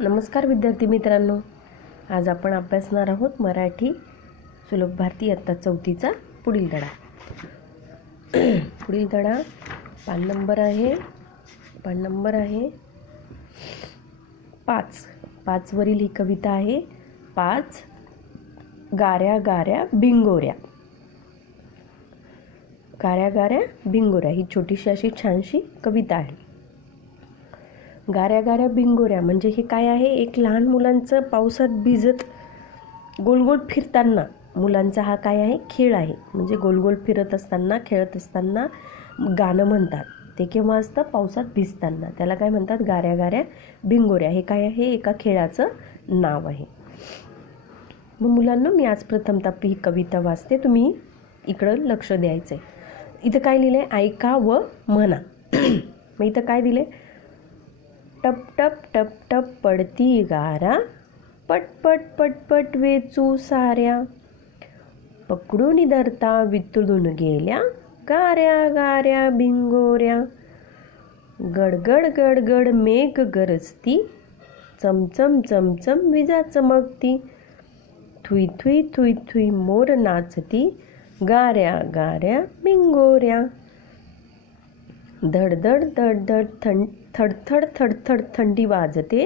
नमस्कार विद्यार्थी मित्रांनो, आज आपण अभ्यासणार आहोत मराठी सुलभ भारती इयत्ता 4चा पुढील धडा. पुढील धडा पान नंबर आहे 5 वरील ही कविता आहे. 5 गाऱ्या गाऱ्या भिंगोऱ्या. गाऱ्या गाऱ्या भिंगोऱ्या ही छोटीशी अशी छानशी कविता आहे. गाऱ्या गाऱ्या भिंगोऱ्या म्हणजे हे काय आहे? एक लहान मुलांचं पावसात भिजत गोल गोल फिरताना मुलांचा हा काय आहे? खेळ आहे. म्हणजे गोल गोल फिरत असताना खेळत असताना गाणं म्हणतात. ते केव्हा असतं? पावसात भिजताना. त्याला काय म्हणतात? गाऱ्या गाऱ्या भिंगोऱ्या. हे काय आहे? एका खेळाचं नाव आहे. मग मुलांना मी आज प्रथमतः ही कविता वाचते, तुम्ही इकडं लक्ष द्यायचं आहे. इथं काय लिहिलं आहे? ऐका व म्हणा. मग इथं काय दिले? टप टप टप टप पडती गारा, पट पट पट पट वेचू साऱ्या, पकडून धरता वितळून गेल्या, गाऱ्या गाऱ्या भिंगोऱ्या. गडगड गडगड मेघ गरजती, चमचम चमचम विजा चमकती, थुई थुई थुई थुई मोर नाचती, गाऱ्या गाऱ्या भिंगोऱ्या. धडधड धडधड थडथड थडथड थंडी वाजते,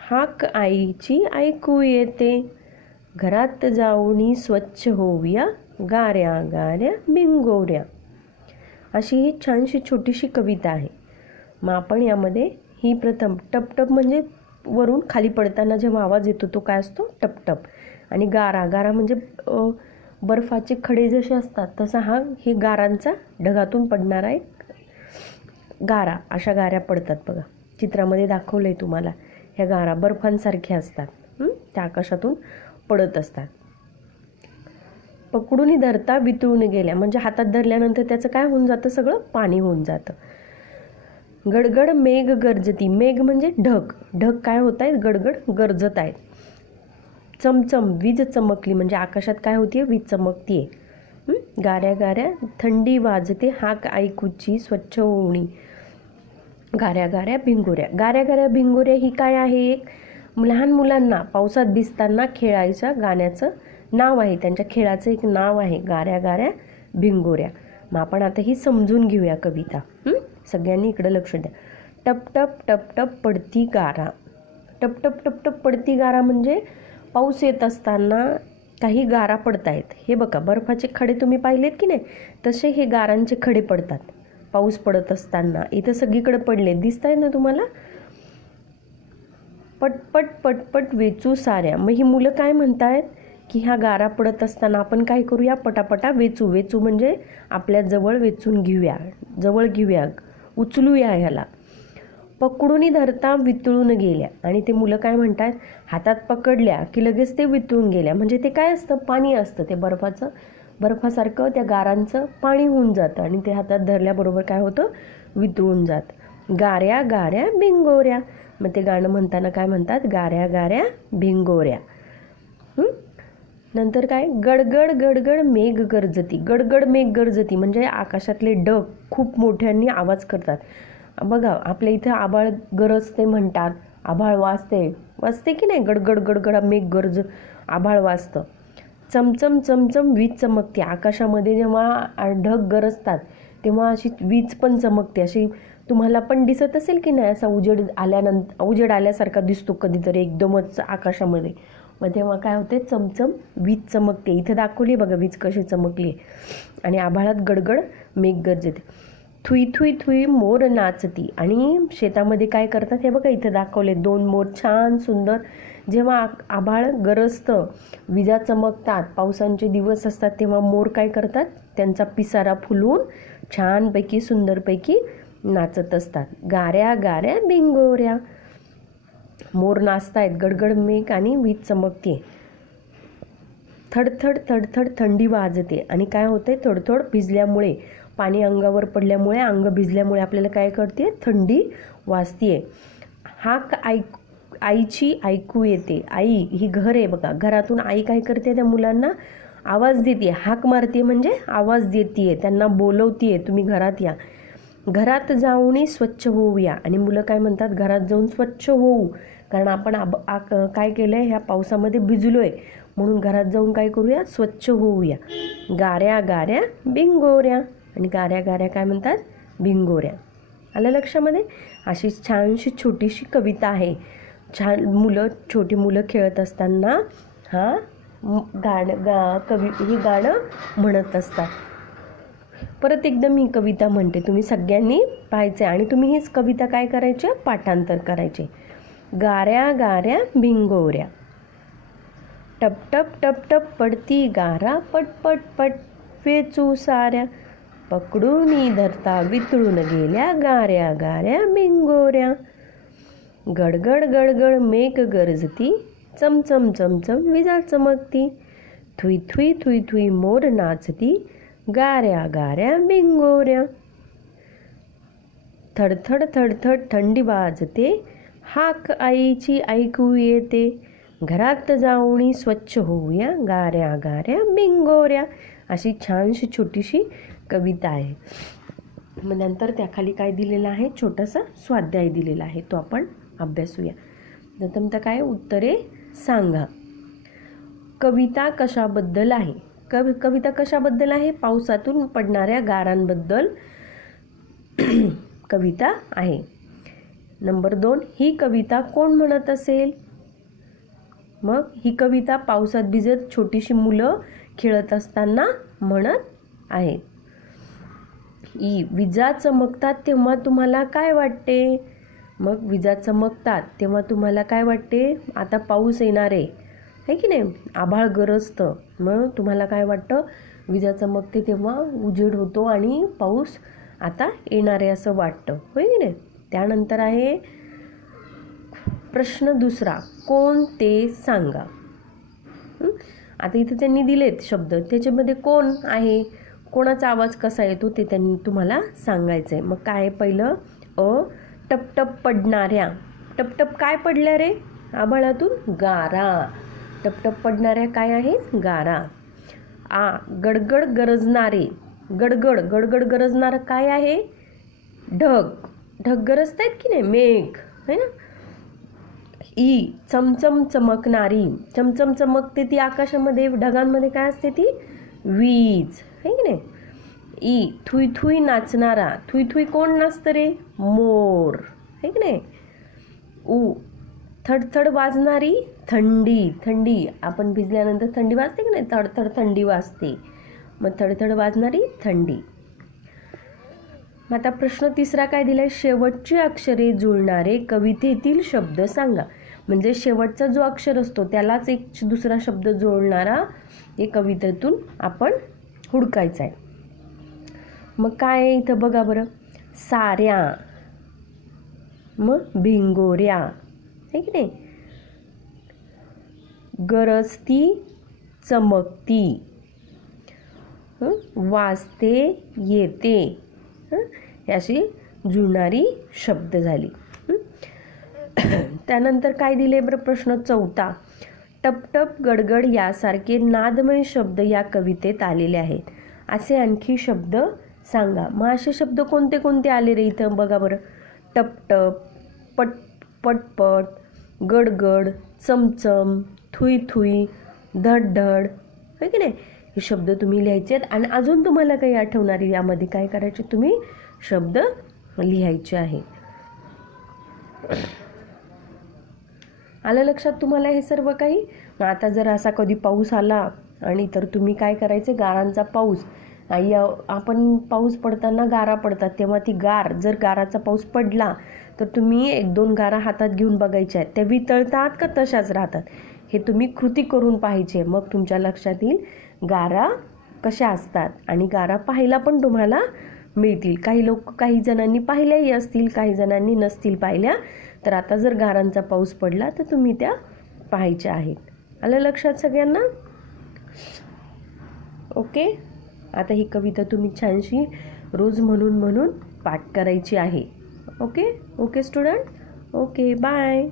हाक आईची ऐकू येते, घरात जाऊनी स्वच्छ होऊया, गाऱ्या गाऱ्या भिंगोऱ्या. अशी ही छानशी छोटीशी कविता आहे. मग आपण यामध्ये ही प्रथम टपटप म्हणजे वरून खाली पडताना जेव्हा आवाज येतो तो काय असतो? टपटप. आणि गारा गारा म्हणजे बर्फाचे खडे जसे असतात तसा हे गारांचा ढगातून पडणारा एक गारा. अशा गाऱ्या पडतात बघा, चित्रामध्ये दाखवलं आहे तुम्हाला. ह्या गारा बर्फांसारख्या असतात, त्या आकाशातून पडत असतात. पकडून धरता वितळून गेल्या म्हणजे हातात धरल्यानंतर त्याचं काय होऊन जातं? सगळं पाणी होऊन जातं. गडगड मेघ गरजती. मेघ म्हणजे ढग. ढग काय होत आहेत? गडगड गरजत आहेत. चमचम वीज चमकली म्हणजे आकाशात काय होतीये? वीज चमकतीये. गाऱ्या गाऱ्या थंडी वाजते, हाक ऐकूची स्वच्छ होणी, गाऱ्या गाऱ्या भिंगोऱ्या. गाऱ्या गाऱ्या भिंगोऱ्या ही काय आहे? एक लहान मुलांना पावसात भिजताना खेळायच्या गाण्याचं नाव आहे. त्यांच्या खेळाचं एक नाव आहे, गाऱ्या गाऱ्या भिंगोऱ्या. मग आपण आता ही समजून घेऊया कविता. सगळ्यांनी इकडं लक्ष द्या. टप टप टप टप पडती गारा. टप टप टप टप पडती गारा म्हणजे पाऊस येत असताना काही गारा पडतायत. हे बघा, बर्फाचे खडे तुम्ही पाहिलेत की नाही? तसे हे गारांचे खडे पडतात पाऊस पडत असताना. इथं सगळीकडे पडले, दिसत आहेत ना तुम्हाला? पटपट पटपट वेचू साऱ्या. मग ही मुलं काय म्हणतायत की ह्या गारा पडत असताना आपण काय करूया? पटापटा वेचू. वेचू म्हणजे आपल्या जवळ वेचून घेऊया, जवळ घेऊया, उचलूया ह्याला. पकडून धरता वितळून गेल्या. आणि ते मुलं काय म्हणतात? हातात पकडल्या की लगेच ते वितळून गेल्या. म्हणजे ते काय असतं? पाणी असतं. ते बर्फासारखं त्या गारांचं पाणी होऊन जातं आणि ते हातात धरल्याबरोबर काय होतं? वितळून जातं. गाऱ्या गाऱ्या भिंगोऱ्या. मग ते गाणं म्हणताना काय म्हणतात? गाऱ्या गाऱ्या भिंगोऱ्या. नंतर काय? गडगड गडगड मेघ गरजती. गडगड मेघ गरजती म्हणजे आकाशातले ढग खूप मोठ्यांनी आवाज करतात. बघा, आपल्या इथं आभाळ गरजते म्हणतात, आभाळ वाजते की नाही? गडगड गडगड मेघ आभाळ वाजतं. चमचम चमचम वीज चमकते. आकाशामध्ये जेव्हा ढग गरजतात तेव्हा अशी वीज पण चमकते. अशी तुम्हाला पण दिसत असेल की नाही? असा उजेड आल्यासारखा दिसतो कधीतरी एकदमच आकाशामध्ये. मग तेव्हा काय होते? चमचम वीज चमकते. इथं दाखवली बघा वीज कशी चमकली. आणि आभाळात गडगड मेघ गरजते. थुई थुई थुई मोर नाचती. आणि शेतामध्ये काय करतात? हे बघा इथं दाखवले 2 मोर छान सुंदर. जेव्हा आभाळ गरजतं, विजा चमकतात, पावसांचे दिवस असतात, तेव्हा मोर काय करतात? त्यांचा पिसारा फुलवून छानपैकी सुंदरपैकी नाचत असतात. गाऱ्या गाऱ्या भिंगोऱ्या. मोर नाचतायत, गडगड मेघ आणि वीज चमकते. थडथड थडथड थंडी वाजते. आणि काय होते? थोडथोड भिजल्यामुळे, पाणी अंगावर पडल्यामुळे, अंग भिजल्यामुळे आपल्याला काय करते? थंडी वाजतीये. हाक आईची ऐकू येते. आई ही घर आहे बघा. घरातून आई काय करते? त्या मुलांना आवाज देते, हाक मारते म्हणजे आवाज देते, त्यांना बोलवते, तुम्ही घरात या. घरात जाऊन स्वच्छ होऊया. आणि मुलं काय म्हणतात, घरात जाऊन स्वच्छ होऊ, कारण आपण काय केलं आहे, ह्या पावसामध्ये भिजलो आहे, म्हणून घरात जाऊन काय करूया, स्वच्छ होऊया. गाऱ्या गाऱ्या भिंगोऱ्या. आणि गाऱ्या गाऱ्या काय म्हणतात, भिंगोऱ्या. आलं लक्षामध्ये? अशी छानशी छोटीशी कविता आहे. छोटी मुलं खेळत असताना ही गाणं म्हणत असतात. परत एकदम ही कविता म्हणते, तुम्ही सगळ्यांनी पाहायचं आणि तुम्ही हीच कविता काय करायची, पाठांतर करायचे. गाऱ्या गाऱ्या भिंगोऱ्या, टप टप टप टप पडती गारा, पट पट पट वेचू साऱ्या, पकडून धरता वितळून गेल्या, गाऱ्या गाऱ्या भिंगोऱ्या. गडगड गडगड मेघ गरजती, चमचम चमचम विजा चमकती, थुई थुई थुई थुई मोर नाचती, गाऱ्या गाऱ्या भिंगोऱ्या. थडथड थडथड थंडी वाजते, हाक आईची ऐकू येते, घरात जाऊन स्वच्छ होऊया, गाऱ्या गाऱ्या भिंगोऱ्या. अशी छानशी छोटीशी कविता आहे. मग नंतर त्याखाली काय दिलेलं आहे, छोटासा स्वाध्याय दिलेला आहे, तो आपण अभ्यासूया. प्रथमतः काय, उत्तरे सांगा. कविता कशाबद्दल आहे? कविता कशाबद्दल आहे? पावसातून पडणाऱ्या गारांबद्दल कविता आहे. नंबर 2, ही कविता कोण म्हणत असेल? मग ही कविता पावसात भिजत छोटीशी मुलं खेळत असताना म्हणत आहेत. विजा चमकतात तेव्हा तुम्हाला काय वाटते? मग विजा चमकतात तेव्हा तुम्हाला काय वाटते? आता पाऊस येणार आहे की नाही, आभाळ गरजतं, मग तुम्हाला काय वाटतं? विजा चमकते तेव्हा उजेड होतो आणि पाऊस आता येणार आहे असं वाटतं, होय की नाही. त्यानंतर आहे प्रश्न दुसरा, कोण ते सांगा. आता इथे त्यांनी दिलेत शब्द, त्याच्यामध्ये कोण आहे, कोणाचा आवाज कसा येतो ते त्यांनी तुम्हाला सांगायचं आहे. मग काय पहिलं, टपटप पडणाऱ्या. टपटप काय पडल्या रे आभाळातून? गारा. टपटप पडणाऱ्या काय आहेत? गारा. गडगड गरजणारे. गडगड गडगड गरजणारं काय आहे? ढग. ढग गरजत आहेत की नाही, मेघ, है ना. चमचम चमकणारी. चमचम चमकते ती आकाशामध्ये, ढगांमध्ये काय असते ती? वीज, है की नाही. Thuy Thuy नाचणारा. थुई थुई कोण नाचतं रे? मोर, है की नाही. थडथड वाजणारी. थंडी. थंडी, आपण भिजल्यानंतर थंडी वाजते की नाही, थडथड थंडी वाजते, मग थडथड वाजणारी थंडी. आता प्रश्न तिसरा काय दिलाय, शेवटची अक्षरे जुळणारे कवितेतील शब्द सांगा. म्हणजे शेवटचा जो अक्षर असतो त्यालाच एक दुसरा शब्द जोडणारा हे कवितेतून आपण हुडकायचा आहे. मग काय आहे इथं बघा बरं, साऱ्या, मग भिंगोऱ्या, है की नाही. गरजती, चमकती, वाजते, येते, ही अशी जुळणारी शब्द झाली. त्यानंतर काय दिले बरं प्रश्न चौथा, टपटप गडगड यासारखे नादमय शब्द या कवितेत आलेले आहेत, असे आणखी शब्द सांगा. मग असे शब्द कोणते कोणते आले रे इथं बघा बरं. टपटप, पटपट, गडगड, चमचम, थुई थुई, धडधड, है की नाही. हे शब्द तुम्ही लिहायचे आहेत आणि अजून तुम्हाला काही आठवणारी यामध्ये काय करायचे, तुम्ही शब्द लिहायचे आहे. आलं लक्षात तुम्हाला हे सर्व काही. मग आता जर असा कधी पाऊस आला आणि तर तुम्ही काय करायचे, गारांचा पाऊस, आपण पाऊस पडताना गारा पडतात तेव्हा ती जर गाराचा पाऊस पडला तर तुम्ही 1-2 गारा हातात घेऊन बघायच्या आहेत, त्या वितळतात का तशाच राहतात, हे तुम्ही कृती करून पाहायचे. मग तुमच्या लक्षात येईल गारा कशा असतात आणि गारा पाहायला पण तुम्हाला मिळतील. काही जणांनी पाहिल्याही असतील, काही जणांनी नसतील पाहिल्या. तर आता जर गारांचा पाऊस पडला तर तुम्ही त्या पाहायच्या आहेत. आलं लक्षात सगळ्यांना? ओके. आता ही कविता तुम्ही छानशी रोज म्हणून पाठ करायची आहे. Okay student. Okay, bye.